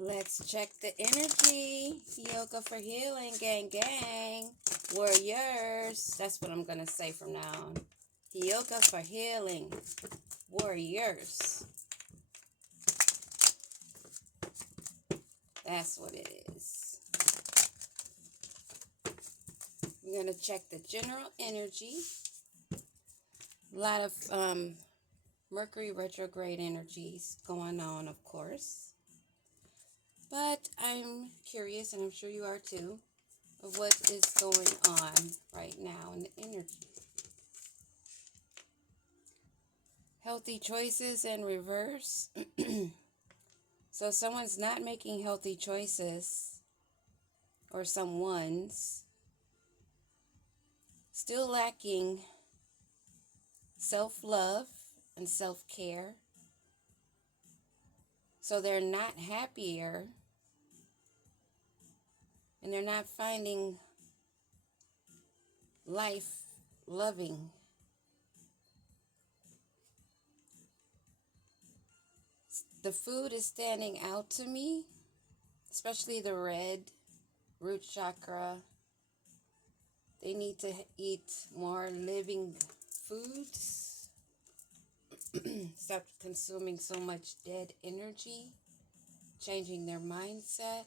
Let's check the energy. Yoga for healing, gang, gang. Warriors. That's what I'm going to say from now on. Yoga for healing. Warriors. That's what it is. We're going to check the general energy. A lot of Mercury retrograde energies going on, of course. But I'm curious, and I'm sure you are too, of what is going on right now in the energy. Healthy choices in reverse. So someone's not making healthy choices, or someone's still lacking self-love and self-care. So they're not happier, and they're not finding life loving. The food is standing out to me, especially the red root chakra. They need to eat more living foods. Stop consuming so much dead energy. Changing their mindset.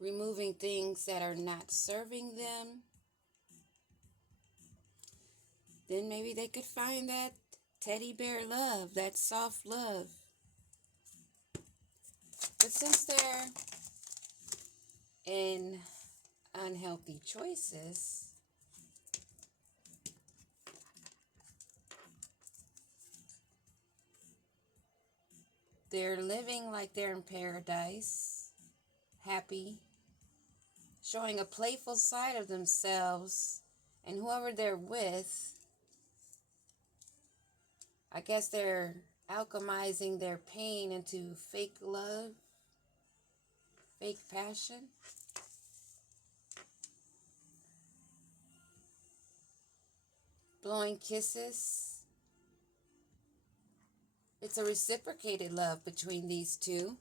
Removing things that are not serving them. Then maybe they could find that teddy bear love, that soft love. But since they're in unhealthy choices, they're living like they're in paradise, happy, showing a playful side of themselves, and whoever they're with, I guess they're alchemizing their pain into fake love, fake passion. Blowing kisses. It's a reciprocated love between these two.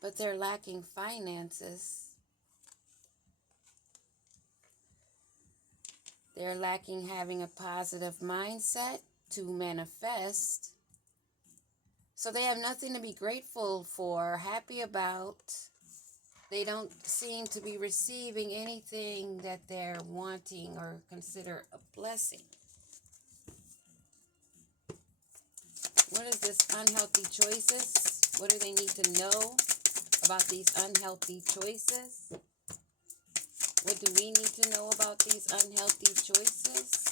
But they're lacking finances. They're lacking having a positive mindset to manifest. So they have nothing to be grateful for, happy about. They don't seem to be receiving anything that they're wanting or consider a blessing. What is this unhealthy choices? What do they need to know about these unhealthy choices? What do we need to know about these unhealthy choices?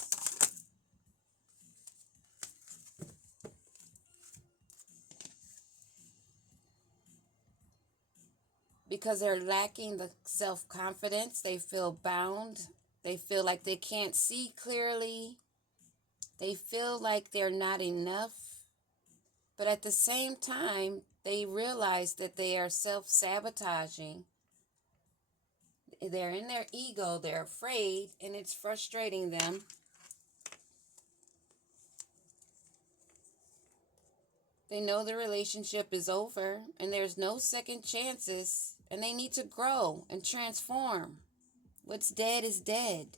Because they're lacking the self-confidence, they feel bound. They feel like they can't see clearly. They feel like they're not enough. But at the same time, they realize that they are self-sabotaging. They're in their ego, they're afraid, and it's frustrating them. They know the relationship is over and there's no second chances, and they need to grow and transform. What's dead is dead.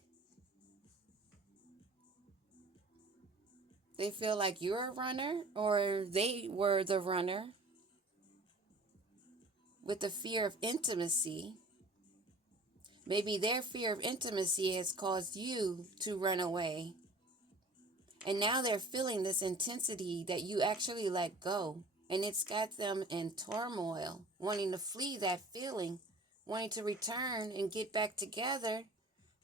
They feel like you're a runner, or they were the runner, with the fear of intimacy. Maybe their fear of intimacy has caused you to run away. And now they're feeling this intensity that you actually let go. And it's got them in turmoil, wanting to flee that feeling, wanting to return and get back together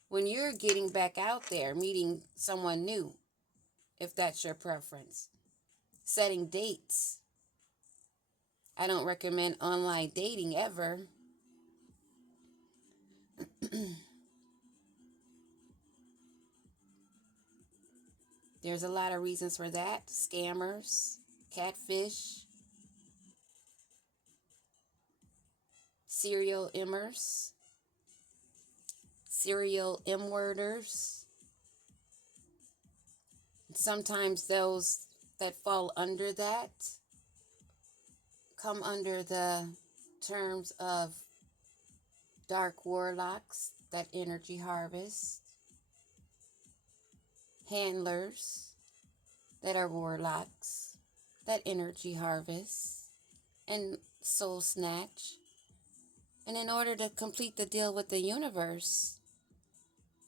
when you're getting back out there, meeting someone new, if that's your preference. Setting dates. I don't recommend online dating ever. There's a lot of reasons for that. Scammers, catfish, serial M-worders, serial M-worders. Sometimes those that fall under that come under the terms of dark warlocks that energy harvest, handlers that are warlocks that energy harvest, and soul snatch. And in order to complete the deal with the universe,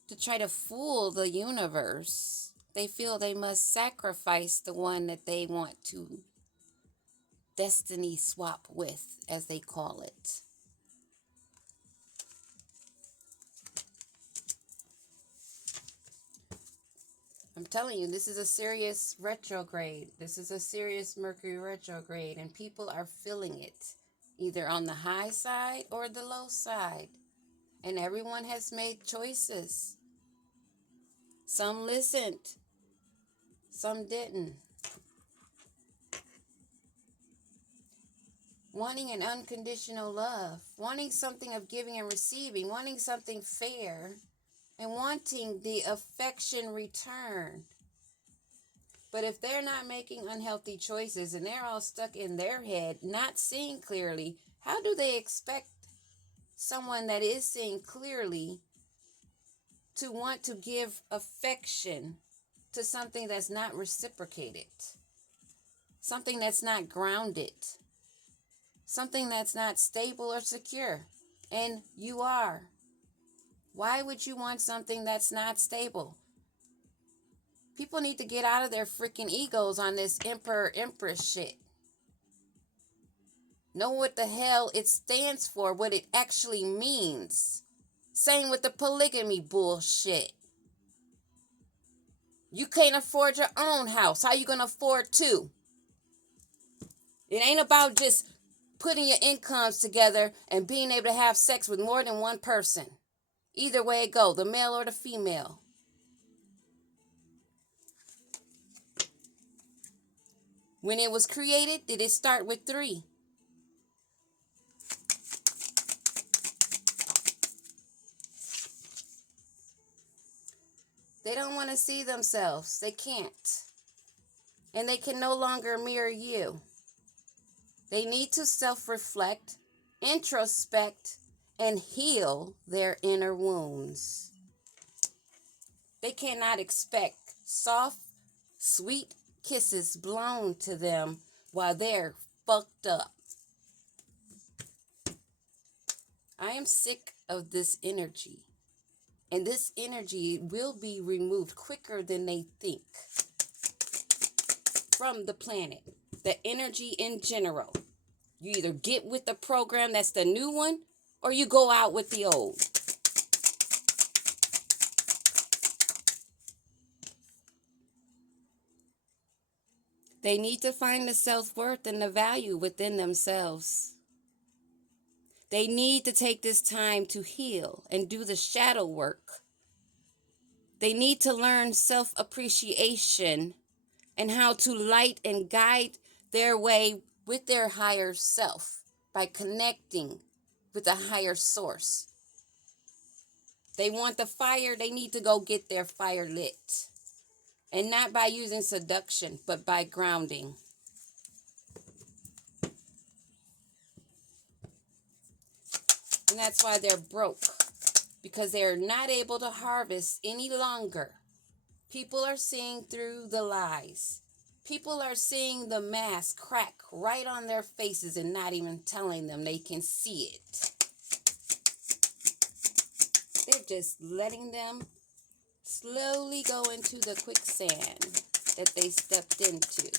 to try to fool the universe, they feel they must sacrifice the one that they want to destiny swap with, as they call it. I'm telling you, this is a serious retrograde. This is a serious Mercury retrograde, and people are feeling it, either on the high side or the low side. And everyone has made choices. Some listened, some didn't. Wanting an unconditional love, wanting something of giving and receiving, wanting something fair, and wanting the affection returned. But if they're not making unhealthy choices and they're all stuck in their head, not seeing clearly, how do they expect someone that is seeing clearly to want to give affection to something that's not reciprocated, something that's not grounded, something that's not stable or secure? And you are. Why would you want something that's not stable? People need to get out of their freaking egos on this emperor empress shit. Know what the hell it stands for, what it actually means. Same with the polygamy bullshit. You can't afford your own house. How you gonna afford two? It ain't about just putting your incomes together and being able to have sex with more than one person. Either way it go, the male or the female. When it was created, did it start with 3? They don't want to see themselves. They can't. And they can no longer mirror you. They need to self-reflect, introspect, and heal their inner wounds. They cannot expect soft, sweet kisses blown to them while they're fucked up. I am sick of this energy. And this energy will be removed quicker than they think from the planet. The energy in general. You either get with the program that's the new one, or you go out with the old. They need to find the self-worth and the value within themselves. They need to take this time to heal and do the shadow work. They need to learn self-appreciation and how to light and guide their way with their higher self by connecting with a higher source. They want the fire, they need to go get their fire lit. And not by using seduction, but by grounding. And that's why they're broke. Because they're not able to harvest any longer. People are seeing through the lies. People are seeing the mask crack right on their faces and not even telling them they can see it. They're just letting them slowly go into the quicksand that they stepped into.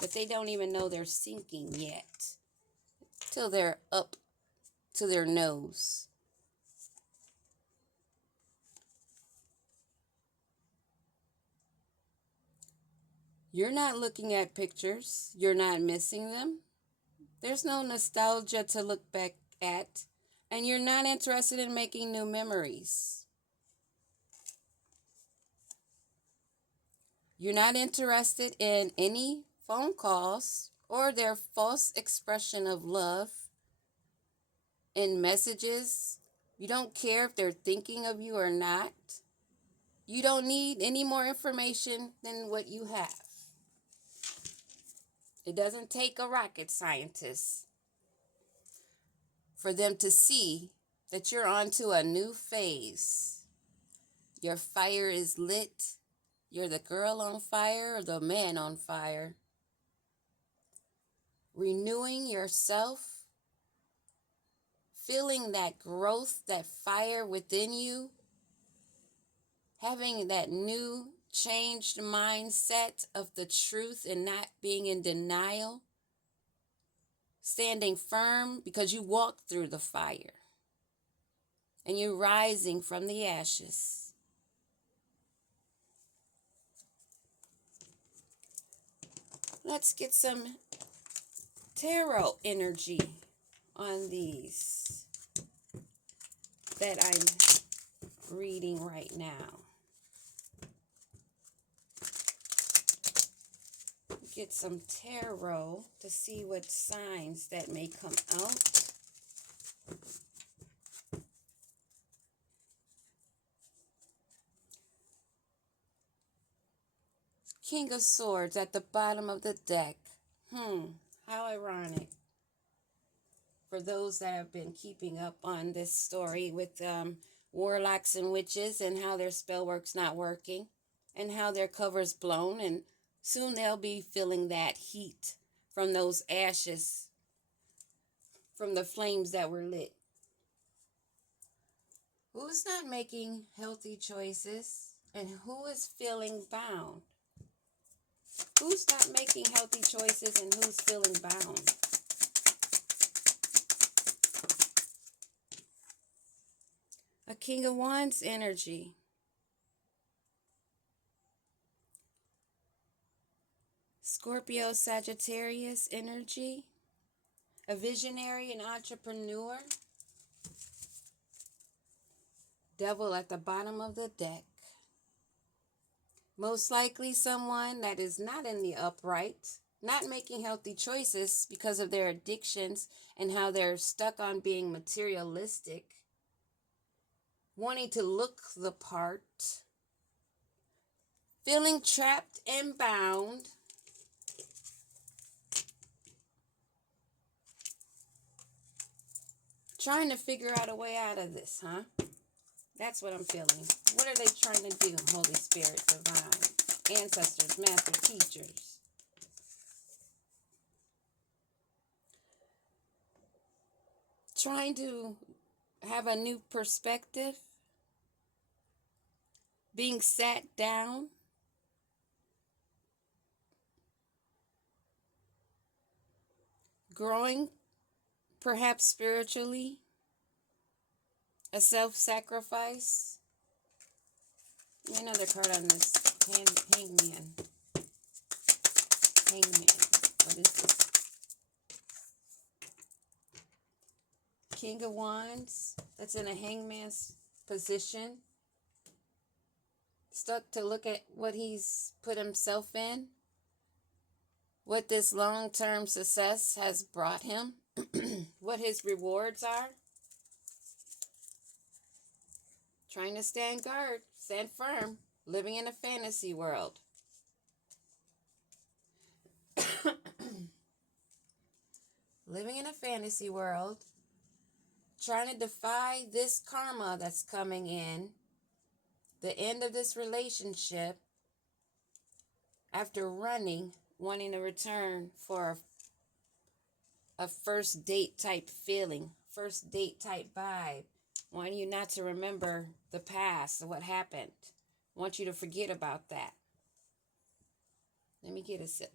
But they don't even know they're sinking yet. Till they're up to their nose. You're not looking at pictures. You're not missing them. There's no nostalgia to look back at. And you're not interested in making new memories. You're not interested in any phone calls or their false expression of love in messages. You don't care if they're thinking of you or not. You don't need any more information than what you have. It doesn't take a rocket scientist for them to see that you're onto a new phase. Your fire is lit. You're the girl on fire or the man on fire. Renewing yourself, feeling that growth, that fire within you, having that new changed mindset of the truth and not being in denial, standing firm because you walked through the fire and you're rising from the ashes. Let's get some tarot energy on these that I'm reading right now. Get some tarot to see what signs that may come out. King of Swords at the bottom of the deck. How ironic. For those that have been keeping up on this story with warlocks and witches and how their spell work's not working and how their cover's blown, and soon they'll be feeling that heat from those ashes, from the flames that were lit. Who's not making healthy choices and who is feeling bound? Who's not making healthy choices and who's feeling bound? A King of Wands energy. Scorpio Sagittarius energy. A visionary and entrepreneur. Devil at the bottom of the deck. Most likely someone that is not in the upright, not making healthy choices because of their addictions and how they're stuck on being materialistic, wanting to look the part, feeling trapped and bound, trying to figure out a way out of this, huh? That's what I'm feeling. What are they trying to do, Holy Spirit, divine, ancestors, master teachers? Trying to have a new perspective, being sat down, growing, perhaps spiritually, a self-sacrifice. Another card on this hangman. Hangman. What is this? King of Wands. That's in a hangman's position. Stuck to look at what he's put himself in. What this long-term success has brought him. What his rewards are. Trying to stand guard, stand firm, living in a fantasy world. Living in a fantasy world, trying to defy this karma that's coming in, the end of this relationship, after running, wanting to return for a first date type feeling, first date type vibe. Want you not to remember the past and what happened. Want you to forget about that. Let me get a sip.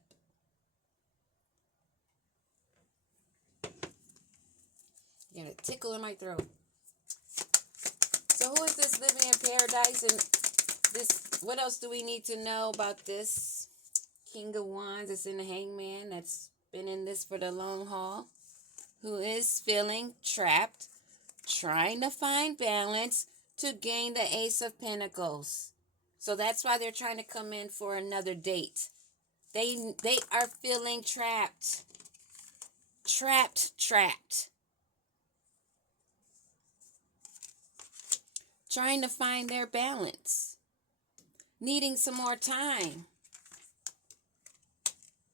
Got a tickle in my throat. So who is this living in paradise? And this, what else do we need to know about this King of Wands that's in the hangman, that's been in this for the long haul, who is feeling trapped, trying to find balance to gain the Ace of Pentacles. So that's why they're trying to come in for another date. They are feeling trapped. Trapped. Trying to find their balance. Needing some more time.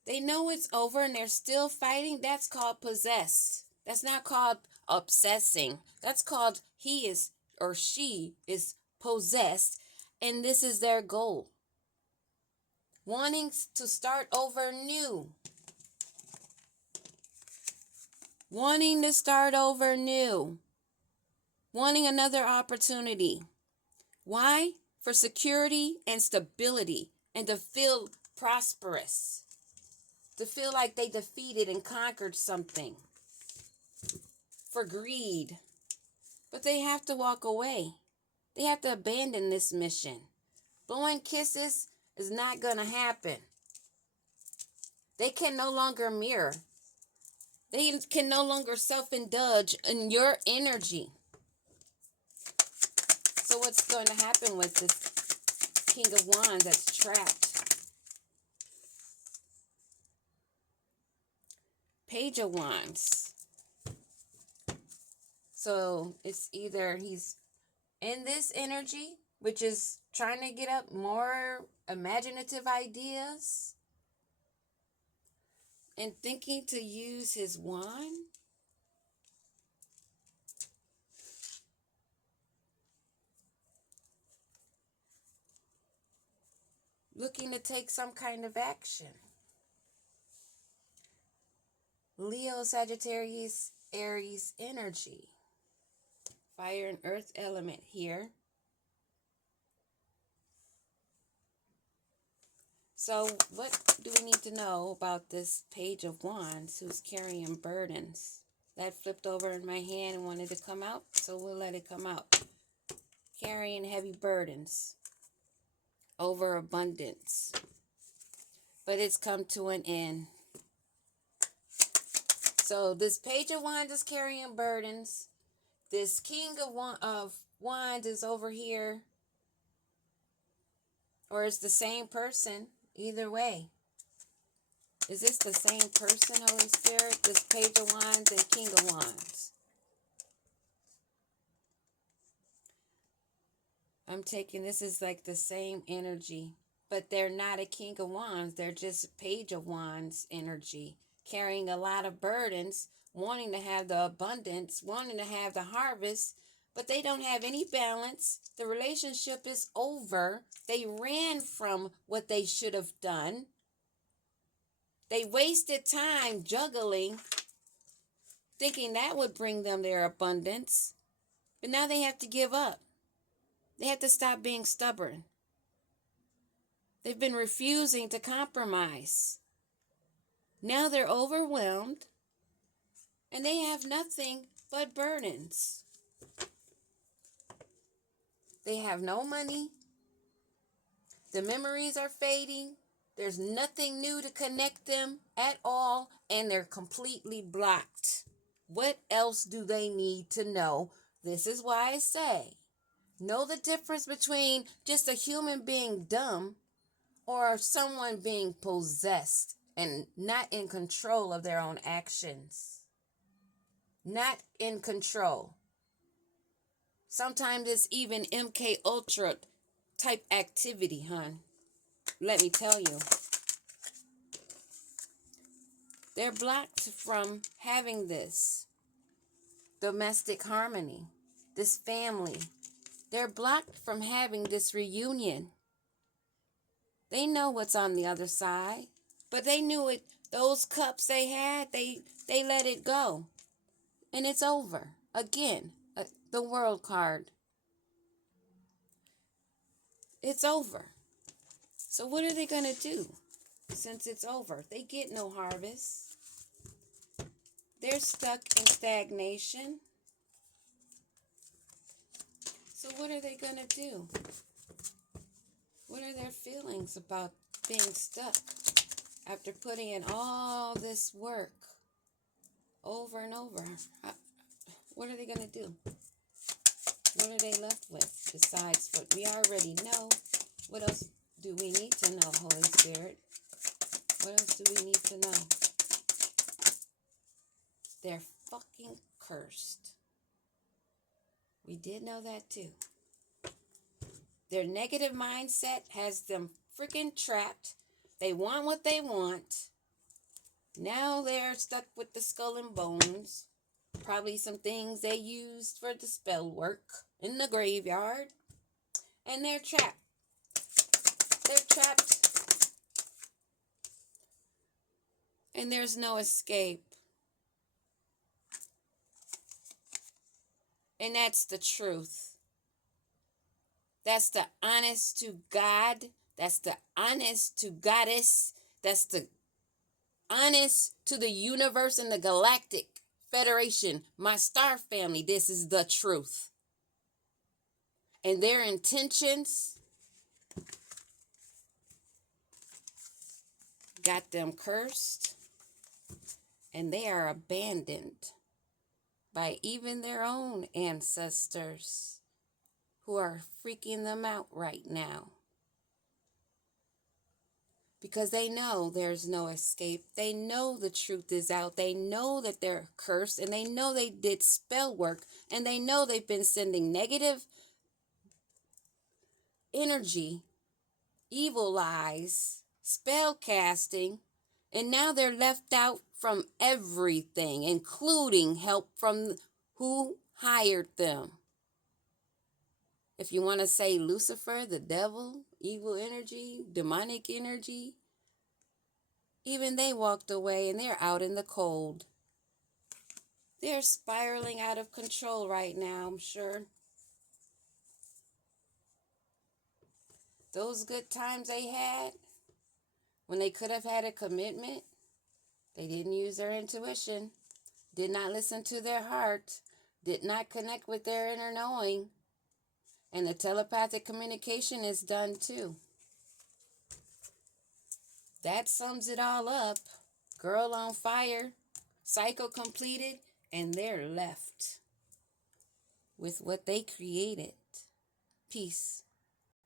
They know it's over and they're still fighting. That's called possessed. That's not called obsessing. That's called he is or she is possessed, and this is their goal. Wanting to start over new. Wanting to start over new. Wanting another opportunity. Why? For security and stability, and to feel prosperous. To feel like they defeated and conquered something. For greed. But they have to walk away. They have to abandon this mission. Blowing kisses is not going to happen. They can no longer mirror. They can no longer self-indulge in your energy. So what's going to happen with this King of Wands that's trapped? Page of Wands. So it's either he's in this energy, which is trying to get up more imaginative ideas and thinking to use his wand. Looking to take some kind of action. Leo, Sagittarius, Aries energy. Fire and earth element here. So what do we need to know about this Page of Wands who's carrying burdens? That flipped over in my hand and wanted to come out, so we'll let it come out. Carrying heavy burdens. Overabundance. But it's come to an end. So this Page of Wands is carrying burdens. This King of Wands is over here. Or it's the same person. Either way. Is this the same person, Holy Spirit? This Page of Wands and King of Wands. I'm taking this is like the same energy. But they're not a King of Wands. They're just Page of Wands energy. Carrying a lot of burdens. Wanting to have the abundance. Wanting to have the harvest. But they don't have any balance. The relationship is over. They ran from what they should have done. They wasted time juggling, thinking that would bring them their abundance. But now they have to give up. They have to stop being stubborn. They've been refusing to compromise. Now they're overwhelmed, and they have nothing but burdens. They have no money. The memories are fading. There's nothing new to connect them at all, and they're completely blocked. What else do they need to know? This is why I say, know the difference between just a human being dumb or someone being possessed and not in control of their own actions. Not in control. Sometimes it's even MK Ultra type activity, hon. Let me tell you. They're blocked from having this domestic harmony, this family. They're blocked from having this reunion. They know what's on the other side, but they knew it. Those cups they had, they let it go. And it's over. Again, the world card. It's over. So what are they going to do since it's over? They get no harvest. They're stuck in stagnation. So what are they going to do? What are their feelings about being stuck after putting in all this work over and over? What are they going to do? What are they left with besides what we already know? What else do we need to know, Holy Spirit? What else do we need to know? They're fucking cursed. We did know that too. Their negative mindset has them freaking trapped. They want what they want. Now they're stuck with the skull and bones. Probably some things they used for the spell work in the graveyard. And they're trapped. They're trapped. And there's no escape. And that's the truth. That's the honest to God. That's the honest to Goddess. That's the honest to the universe and the galactic federation. My star family, this is the truth. And their intentions got them cursed. And they are abandoned by even their own ancestors who are freaking them out right now. Because they know there's no escape. They know the truth is out. They know that they're cursed, and they know they did spell work, and they know they've been sending negative energy, evil eyes, spell casting, and now they're left out from everything, including help from who hired them. If you want to say Lucifer, the devil, evil energy, demonic energy, even they walked away and they're out in the cold. They're spiraling out of control right now, I'm sure. Those good times they had, when they could have had a commitment, they didn't use their intuition, did not listen to their heart, did not connect with their inner knowing, and the telepathic communication is done too. That sums it all up. Girl on fire, cycle completed, and they're left with what they created. Peace.